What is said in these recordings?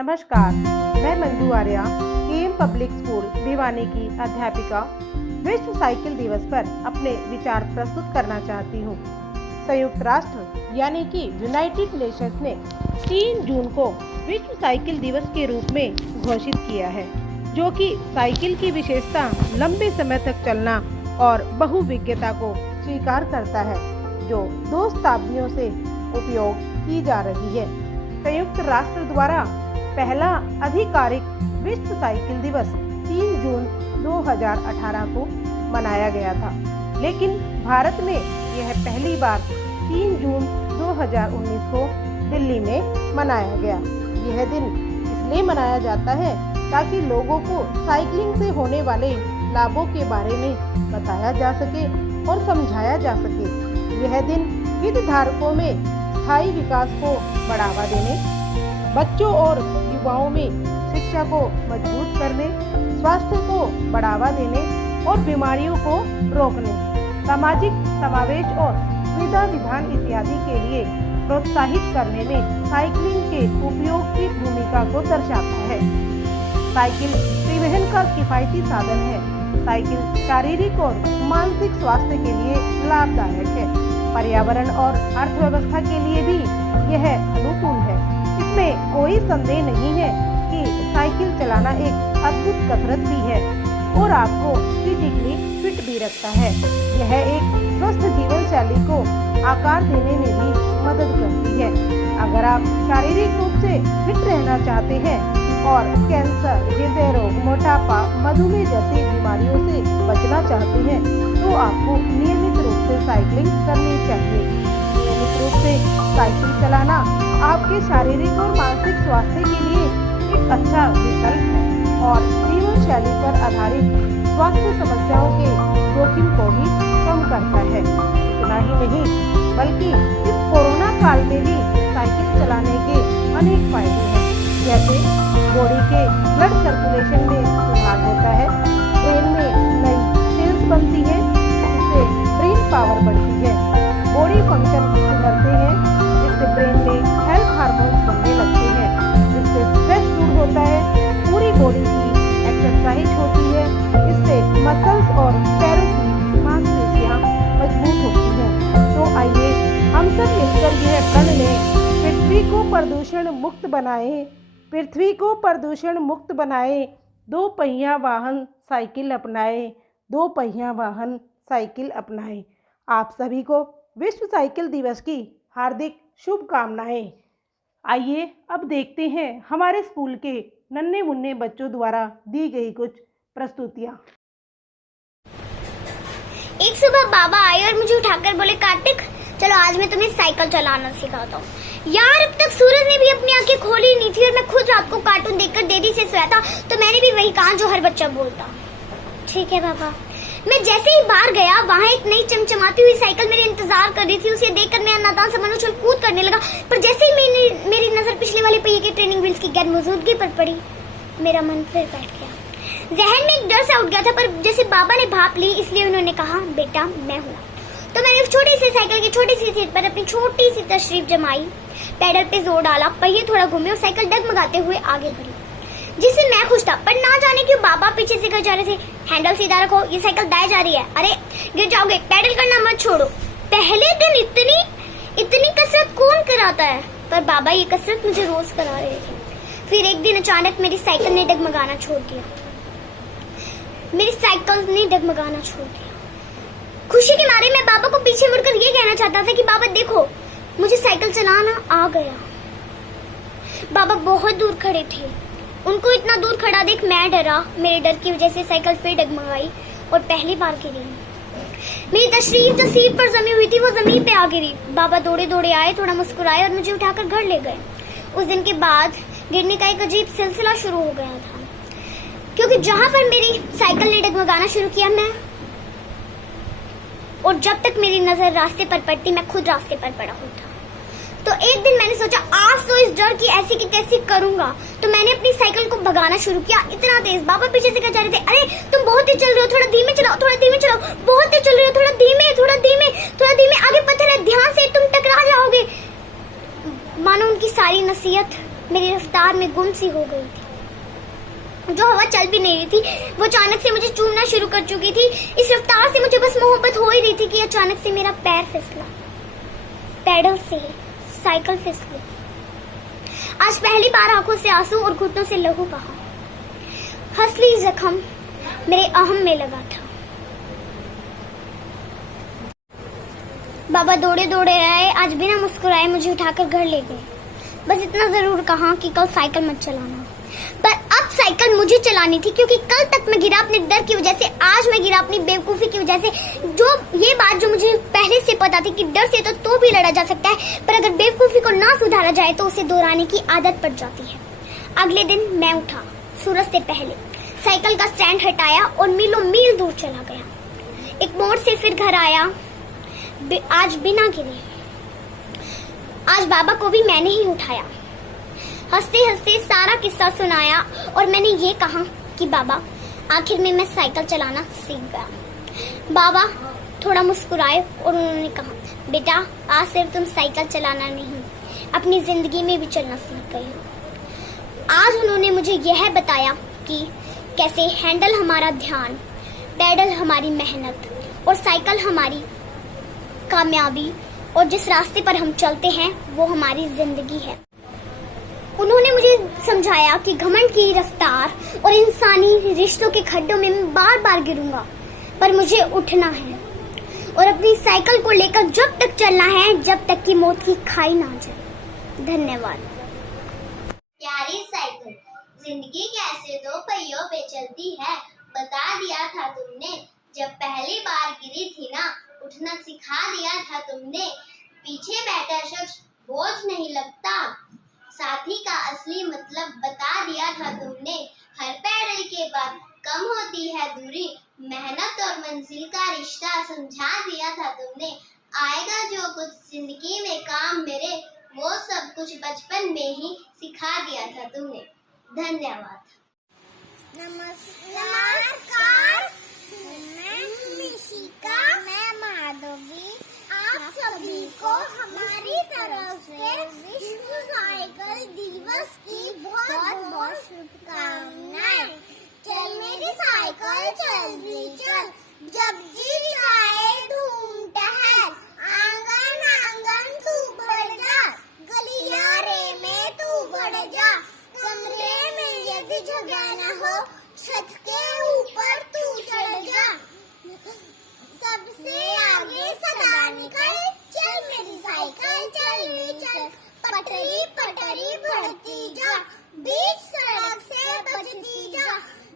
नमस्कार, मैं Manju Arya KM public school Bhiwani की अध्यापिका विश्व साइकिल दिवस पर अपने विचार प्रस्तुत करना चाहती हूँ। संयुक्त राष्ट्र यानी कि यूनाइटेड नेशंस ने 3 जून को विश्व साइकिल दिवस के रूप में घोषित किया है, जो कि साइकिल की विशेषता लंबे समय तक चलना और बहुविज्ञता को स्वीकार करता है, जो 2 शताब्दियों से उपयोग की जा रही है। संयुक्त राष्ट्र द्वारा पहला आधिकारिक विश्व साइकिल दिवस 3 जून 2018 को मनाया गया था, लेकिन भारत में यह पहली बार 3 जून 2019 को दिल्ली में मनाया गया। यह दिन इसलिए मनाया जाता है ताकि लोगों को साइकिलिंग से होने वाले लाभों के बारे में बताया जा सके और समझाया जा सके। यह दिन हितधारकों में स्थायी विकास को बढ़ावा देने, बच्चों और युवाओं में शिक्षा को मजबूत करने, स्वास्थ्य को बढ़ावा देने और बीमारियों को रोकने, सामाजिक समावेश और सुविधा विधान इत्यादि के लिए प्रोत्साहित करने में साइकिलिंग के उपयोग की भूमिका को दर्शाता है। साइकिल परिवहन का किफायती साधन है। साइकिल शारीरिक और मानसिक स्वास्थ्य के लिए लाभदायक है। पर्यावरण और अर्थव्यवस्था के लिए भी यह अनुकूल है। इसमें कोई संदेह नहीं है कि साइकिल चलाना एक अद्भुत कसरत भी है और आपको फिजिकली फिट भी रखता है। यह एक स्वस्थ जीवन शैली को आकार देने में भी मदद करती है। अगर आप शारीरिक रूप से फिट रहना चाहते हैं और कैंसर, हृदय रोग, मोटापा, मधुमेह जैसी बीमारियों से बचना चाहते हैं, तो आपको नियमित रूप से साइकिलिंग करनी चाहिए। नियमित रूप से साइकिल चलाना आपके शारीरिक और मानसिक स्वास्थ्य के लिए एक अच्छा विकल्प है और जीवन शैली पर आधारित स्वास्थ्य समस्याओं के जोखिम को भी कम करता है। इतना ही नहीं, बल्कि इस कोरोना काल में भी साइकिल चलाने के अनेक फायदे हैं, जैसे बॉडी के ब्लड सर्कुलेशन में सुधार होता है, ब्रेन में नई सेल्स बनती है, जिससे ब्रेन पावर बढ़ती है, बॉडी फंक्शन सुधरते हैं, जिससे ब्रेन में हेल्थ हार्मोन्स बनने लगते हैं, जिससे स्ट्रेस दूर होता है, पूरी बॉडी की एक्सरसाइज होती है, इससे मसल्स और पैरों की मांसपेशियां मजबूत होती हैं। तो आइए हम सब मिलकर यह प्रण लें, पृथ्वी को प्रदूषण मुक्त बनाएं, पृथ्वी को प्रदूषण मुक्त बनाएं, 2 पहिया वाहन साइकिल अपनाएं, 2 पहिया वाहन साइकिल अपनाएं। आप सभी को विश्व साइकिल दिवस की हार्दिक शुभकामनाएं। आइए अब देखते हैं हमारे स्कूल के नन्हे मुन्ने बच्चों द्वारा दी गई कुछ प्रस्तुतियां। एक सुबह बाबा आए और मुझे उठाकर बोले, कार्तिक चलो आज मैं तुम्हें साइकिल चलाना सिखाता हूँ। यार अब तक सूरज ने भी अपनी आंखें खोली नहीं थी और मैं खुद रात को कार्टून देखकर देरी से सोया था, तो मैंने भी वही कहा जो हर बच्चा बोलता। ठीक है बाबा। मैं जैसे ही बाहर गया, वहाँ एक नई चमचमाती हुई साइकिल मेरे इंतजार कर रही थी। उसे देखकर मैं नादान सा उछल कूद करने लगा, पर जैसे ही मेरी नजर पिछले वाले पहिए के ट्रेनिंग व्हील्स की गैर मौजूदगी पर पड़ी, मेरा मन फिर बैठ गया। जहन में एक डर सा उठ गया था, पर जैसे बाबा ने भाप ली, इसलिए उन्होंने कहा, बेटा मैं हूँ। तो मैंने उस छोटी सी साइकिल की छोटी सी सीट पर अपनी छोटी सी तशरीफ जमाई, पेडल पे जोर डाला, पहिए थोड़ा घूमे और साइकिल डगमगाते हुए आगे बढ़ी, जिससे मैं खुश था। पर ना जाने क्यों बाबा पीछे से कह जा रहे थे, हैंडल सीधा रखो, ये साइकिल दाएं जा रही है, अरे गिर जाओगे, पेडल करना मत छोड़ो। पहले दिन इतनी कसरत कौन कराता है, पर बाबा ये कसरत मुझे रोज करा रहे थे। फिर एक दिन अचानक मेरी साइकिल ने डगमगाना छोड़ दिया। खुशी के मारे मैं बाबा को पीछे मुड़कर ये कहना चाहता था कि बाबा देखो, मुझे साइकिल चलाना आ गया। बाबा बहुत दूर खड़े थे। उनको इतना दूर खड़ा देख मैं डरा। मेरे डर की वजह से साइकिल फिर डगमगाई और पहली बार गिरी। मेरी तशरीफ जो सीट पर जमी हुई थी वो जमीन पे आ गिरी। बाबा दौड़े दौड़े आए, थोड़ा मुस्कुराए और मुझे उठाकर घर ले गए। उस दिन के बाद गिरने का एक अजीब सिलसिला शुरू हो गया था, क्योंकि जहां पर मेरी साइकिल ने डगमगाना शुरू किया, मैं और जब तक मेरी नजर रास्ते पर पड़ती, मैं खुद रास्ते पर पड़ा होता। तो एक दिन मैंने सोचा आज तो इस डर की ऐसी की तैसी करूंगा। तो मैंने अपनी साइकिल को भगाना शुरू किया, इतना तेज। बाबा पीछे से कह जा रहे थे, अरे तुम बहुत तेज चल रहे हो, थोड़ा धीमे चलाओ, थोड़ा धीमे चलाओ, बहुत तेज चल रहे हो, थोड़ा धीमे, थोड़ा धीमे, थोड़ा धीमे, आगे पत्थर है, ध्यान से, तुम टकरा जाओगे। मानो उनकी सारी नसीहत मेरी रफ्तार में गुम सी हो गई थी। जो हवा चल भी नहीं रही थी वो अचानक से मुझे चूमना शुरू कर चुकी थी। इस रफ्तार से मुझे बस मोहब्बत हो ही रही थी कि अचानक से मेरा पैर फिसला, पैडल से साइकिल फिसली। आज पहली बार आंखों से आंसू और घुटनों से लहू बहा। असली जख्म मेरे अहम में लगा था। बाबा दौड़े दौड़े आए, आज बिना मुस्कुराए मुझे उठाकर घर ले गए। बस इतना जरूर कहा कि कल साइकिल मत चलाना। पर अब साइकिल मुझे चलानी थी, क्योंकि कल तक मैं गिरा अपने डर की वजह से, आज मैं गिरा अपनी बेवकूफी की वजह से। ये बात जो मुझे पहले से पता थी कि डर से तो भी लड़ा जा सकता है, पर अगर बेवकूफी को ना सुधारा जाए तो उसे दोहराने की आदत पड़ जाती है। अगले दिन मैं उठा सूरज से पहले, साइकिल का स्टैंड हटाया और मीलों मील दूर चला गया। एक मोड़ से फिर घर आया, आज बिना गिरे। आज बाबा को भी मैंने ही उठाया, हंसते हंसते सारा किस्सा सुनाया और मैंने ये कहा कि बाबा आखिर में मैं साइकिल चलाना सीख गया। बाबा थोड़ा मुस्कुराए और उन्होंने कहा, बेटा आज सिर्फ तुम साइकिल चलाना नहीं, अपनी जिंदगी में भी चलना सीख गए हो। आज उन्होंने मुझे यह बताया कि कैसे हैंडल हमारा ध्यान, पैडल हमारी मेहनत और साइकिल हमारी कामयाबी, और जिस रास्ते पर हम चलते हैं वो हमारी जिंदगी है। उन्होंने मुझे समझाया कि घमंड की रफ्तार और इंसानी रिश्तों के खड्डों में मैं बार बार गिरूंगा, पर मुझे उठना है और अपनी साइकिल को लेकर जब तक चलना है जब तक कि मौत की खाई ना जाए। धन्यवाद। प्यारी साइकिल, जिंदगी कैसे दो पहियों पे चलती है बता दिया था तुमने। जब पहली बार गिरी थी ना, उठना सिखा दिया था तुमने। पीछे बैठा शख्स बोझ नहीं लगता, साथी का असली मतलब बता दिया था तुमने। हर पैडल के बाद कम होती है दूरी, मेहनत और मंजिल का रिश्ता समझा दिया था तुमने। आएगा जो कुछ जिंदगी में काम मेरे, वो सब कुछ बचपन में ही सिखा दिया था तुमने। धन्यवाद। नमस्कार, मैं मिशिका, मैं माधवी। आप सभी को हमारी तरफ से विश्व साइकिल दिवस की बहुत बहुत शुभकामनाएं। चल मेरी साइकिल चल भी चल, जब जी जाए धूम टहल, आंगन आंगन तू बढ़ जा, गलियारे में तू बढ़ जा, कमरे में यदि जगह न हो छत के ऊपर तू चढ़ जा, सबसे आगे सदा निकल, चल मेरी साइकिल चल भी चल, पटरी पटरी बढ़ती जा, बीच सड़क से बचती जा,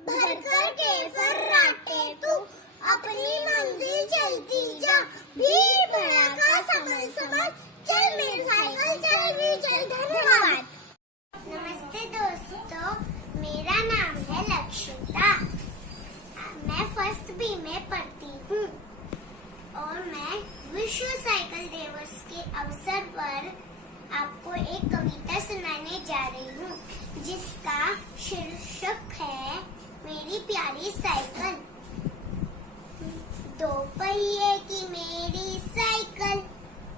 भर कर के फर्राटे तू अपनी मंजिल चलती जा, भीड़ भड़का संभल संभल, चल मेरी साइकिल चल भी चल। धन्यवाद। नमस्ते दोस्तों, मेरा नाम है लक्षिता। मैं फर्स्ट बी में पढ़ती हूँ और मैं विश्व साइकिल दिवस के अवसर पर आपको एक कविता सुनाने जा रही हूँ, जिसका शीर्षक है मेरी प्यारी साइकिल। दो पहिए की मेरी साइकिल,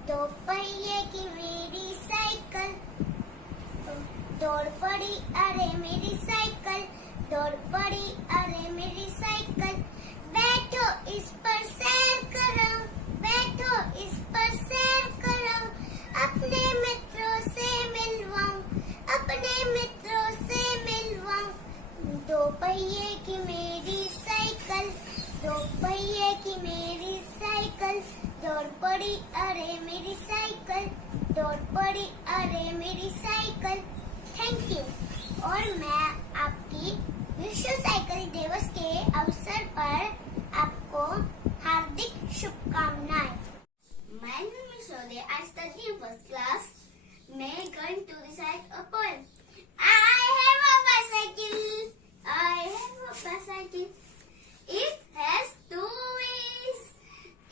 दो पहिए की मेरी साइकिल, दौड़ पड़ी अरे मेरी साइकिल, दौड़ पड़ी अरे मेरी साइकिल, बैठो इस पर सैर करो, बैठो इस पर सैर करो, अपने मित्रों से मिलवाऊं, अपने मित्रों से मिलवाऊं, दो पहिए की मेरी साइकिल, दो पहिए की मेरी साइकिल, दौड़ पड़ी अरे मेरी साइकिल, दौड़ पड़ी अरे मेरी साइकिल। Thank you. और मैं आपकी विश्व साइकिल दिवस के अवसर पर आपको हार्दिक शुभकामनाएं। My name is Shode. I study in first class. May I going to recite a poem. I have a bicycle. I have a bicycle. It has two wheels.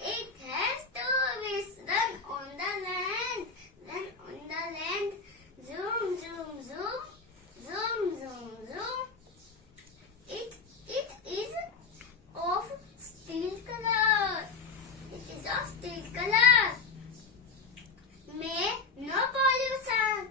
It has two wheels. Run on the land. Run on the land. Zoom, zoom, zoom. Zoom, zoom, zoom. It is of steel color. It is of steel color. May no pollution.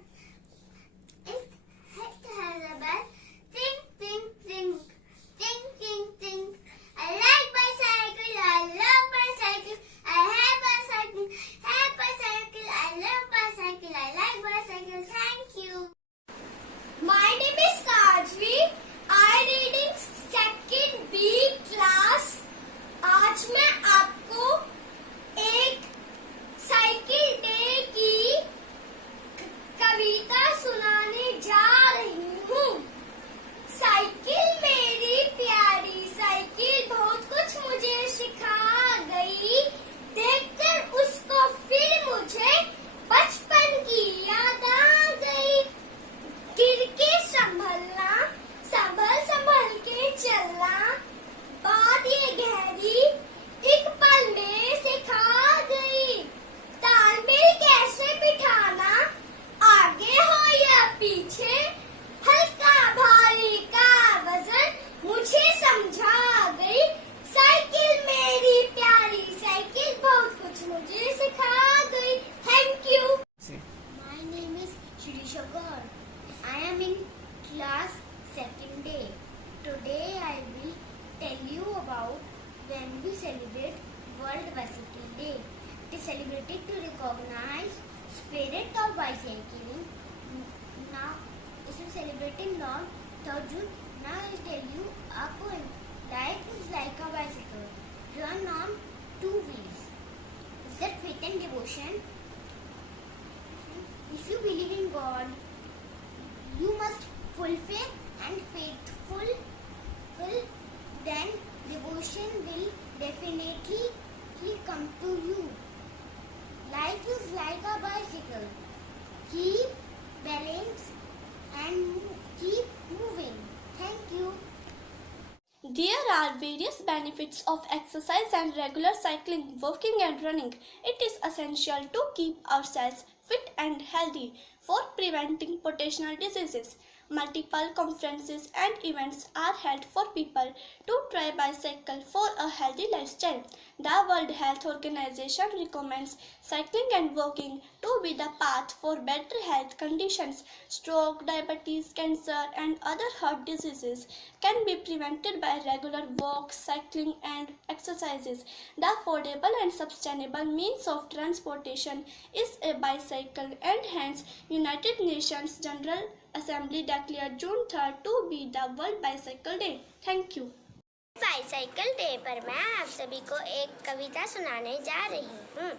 Day. It is celebrated to recognize spirit of bicycling. Now, it is celebrating on 3rd June. Now I will tell you a poem. Life is like a bicycle, run on 2 wheels. Is that faith and devotion? If you believe in God, you must fulfill and faithful. Then devotion will definitely come to you. Life is like a bicycle. Keep balance and keep moving. Thank you. There are various benefits of exercise and regular cycling, walking and running. It is essential to keep ourselves fit and healthy for preventing potential diseases. Multiple conferences and events are held for people to try bicycle for a healthy lifestyle. The World Health Organization recommends cycling and walking to be the path for better health conditions. Stroke, diabetes, cancer and other heart diseases can be prevented by regular walks, cycling and exercises. The affordable and sustainable means of transportation is a bicycle, and hence United Nations General Assembly declared June 3rd to be the World Bicycle Day. Thank you. Bicycle day पर मैं आप सभी को एक कविता सुनाने जा रही हूँ।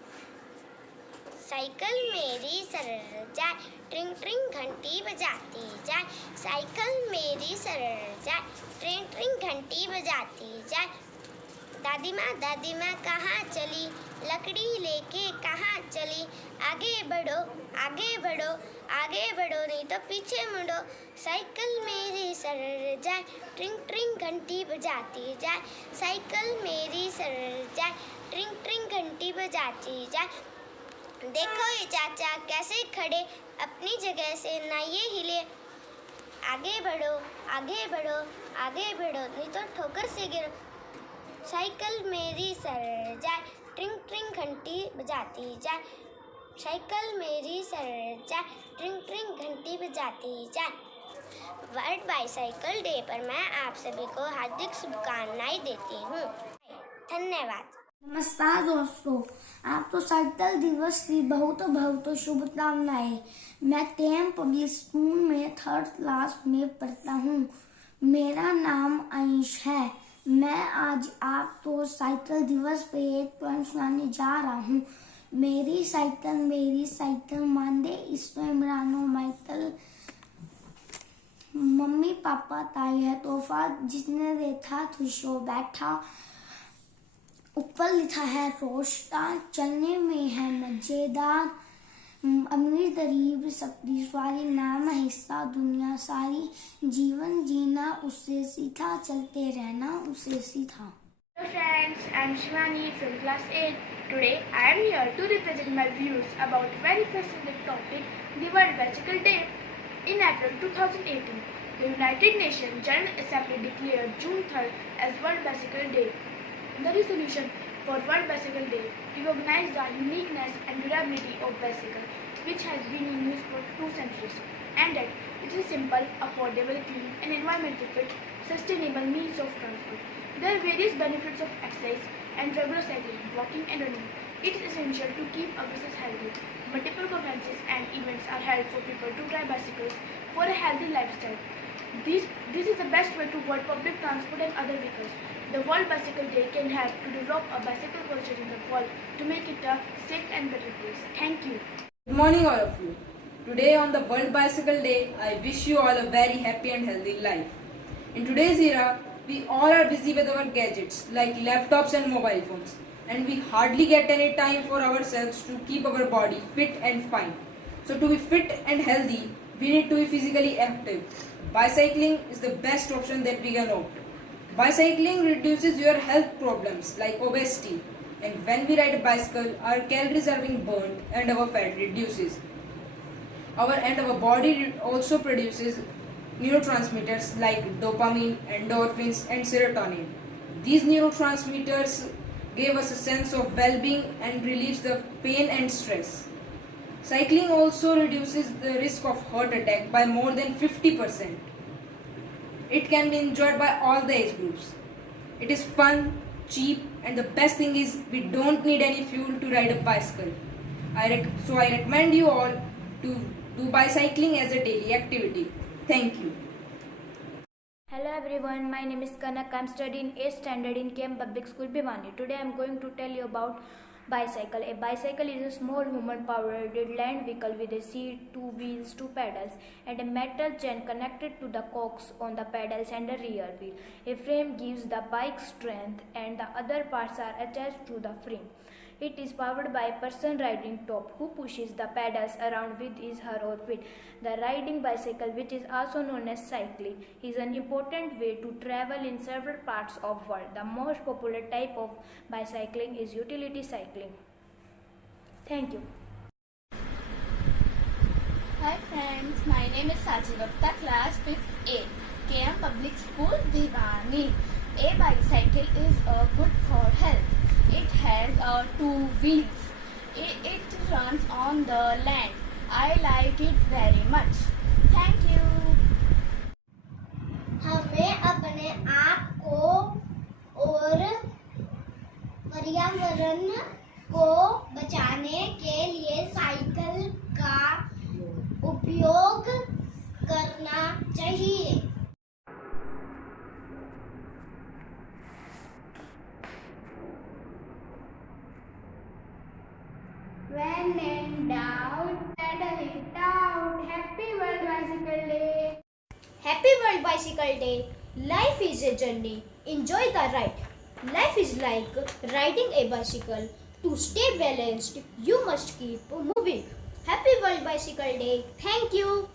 साइकिल मेरी सरल जाए, ट्रिंग ट्रिंग घंटी बजाती जाए। साइकिल मेरी सरल जाए, ट्रिंग ट्रिंग घंटी बजाती जाए। दादी माँ कहाँ चली, लकड़ी लेके कहाँ चली। आगे बढ़ो आगे बढ़ो आगे बढ़ो, नहीं तो पीछे मुड़ो। साइकिल मेरी सरल जाए, ट्रिंग ट्रिंग घंटी बजाती जाए। साइकिल मेरी सरल जाए, ट्रिंग ट्रिंग घंटी बजाती जाए। देखो ये चाचा कैसे खड़े, अपनी जगह से ना ये हिले। आगे बढ़ो आगे बढ़ो आगे बढ़ो, नहीं तो ठोकर से गिरो। साइकिल मेरी सरल जाए, ट्रिंग ट्रिंग घंटी बजाती जाए। साइकिल मेरी सरल जाए, ट्रिंग ट्रिंग घंटी बजाती जाए। वर्ल्ड बाईसाइकिल डे पर मैं आप सभी को हार्दिक शुभकामनाएं देती हूँ। धन्यवाद। नमस्कार दोस्तों, आपको साइकिल दिवस की बहुत शुभकामनाएं। मैं टेम पब्लिक स्कूल में 3rd क्लास में पढ़ता हूँ। मेरा नाम आयुष है। मैं आज आपको साइकिल दिवस पे एक पोएम सुनाने जा रहा हूँ। मेरी साइकिल मांदे इसमें इमरानो माइकल। मम्मी पापा ताई है तोहफा, जिसने देखा खुशो बैठा। ऊपर लिखा है रोशदार, चलने में है मजेदार। अमीर गरीब सबकी सवारी, नाम है हिस्सा दुनिया सारी। जीवन जीना उससे सीखा, चलते रहना उससे सीखा। Hello friends, I am Shivani from class 8. Today I am here to represent my views about very fascinating topic, the World Bicycle Day. In April 2018, the United Nations General Assembly declared June 3rd as World Bicycle Day. The resolution for World Bicycle Day recognized the uniqueness and durability of bicycle, which has been in use for 2 centuries, and that it is a simple, affordable, clean and environmentally fit, sustainable means of transport. There are various benefits of exercise and regular cycling, walking and running. It is essential to keep ourselves healthy. Multiple conferences and events are held for people to ride bicycles for a healthy lifestyle. This is the best way to avoid public transport and other vehicles. The World Bicycle Day can help to develop a bicycle culture in the world to make it a safe and better place. Thank you. Good morning all of you. Today on the World Bicycle Day, I wish you all a very happy and healthy life. In today's era, we all are busy with our gadgets like laptops and mobile phones, and we hardly get any time for ourselves to keep our body fit and fine. So to be fit and healthy, we need to be physically active. Bicycling is the best option that we can opt. Bicycling reduces your health problems like obesity, and when we ride a bicycle, our calories are being burned and our fat reduces. Our body also produces neurotransmitters like dopamine, endorphins and serotonin. These neurotransmitters give us a sense of well-being and relieves the pain and stress. Cycling also reduces the risk of heart attack by more than 50%. It can be enjoyed by all the age groups. It is fun, cheap, and the best thing is we don't need any fuel to ride a bicycle. So I recommend you all to do bicycling as a daily activity. Thank you. Hello everyone, my name is Kanak. I am studying 8th standard in KM Public School, Bhiwani. Today I am going to tell you about bicycle. A bicycle is a small human-powered land vehicle with a seat, 2 wheels, 2 pedals, and a metal chain connected to the cogs on the pedals and the rear wheel. A frame gives the bike strength, and the other parts are attached to the frame. It is powered by a person riding top who pushes the pedals around with his or her feet. The riding bicycle, which is also known as cycling, is an important way to travel in several parts of the world. The most popular type of bicycling is utility cycling. Thank you. Hi friends, my name is Saji Gupta, class 5th A, KM Public School, Bhiwani. A bicycle is good for health. It has 2 wheels. It runs on the land. I like it very much. Thank you. हमें अपने आप को और पर्यावरण को बचाने के लिए साइकिल का उपयोग करना चाहिए। When in doubt, pedal it out. Happy World Bicycle Day. Happy World Bicycle Day. Life is a journey. Enjoy the ride. Life is like riding a bicycle. To stay balanced, you must keep moving. Happy World Bicycle Day. Thank you.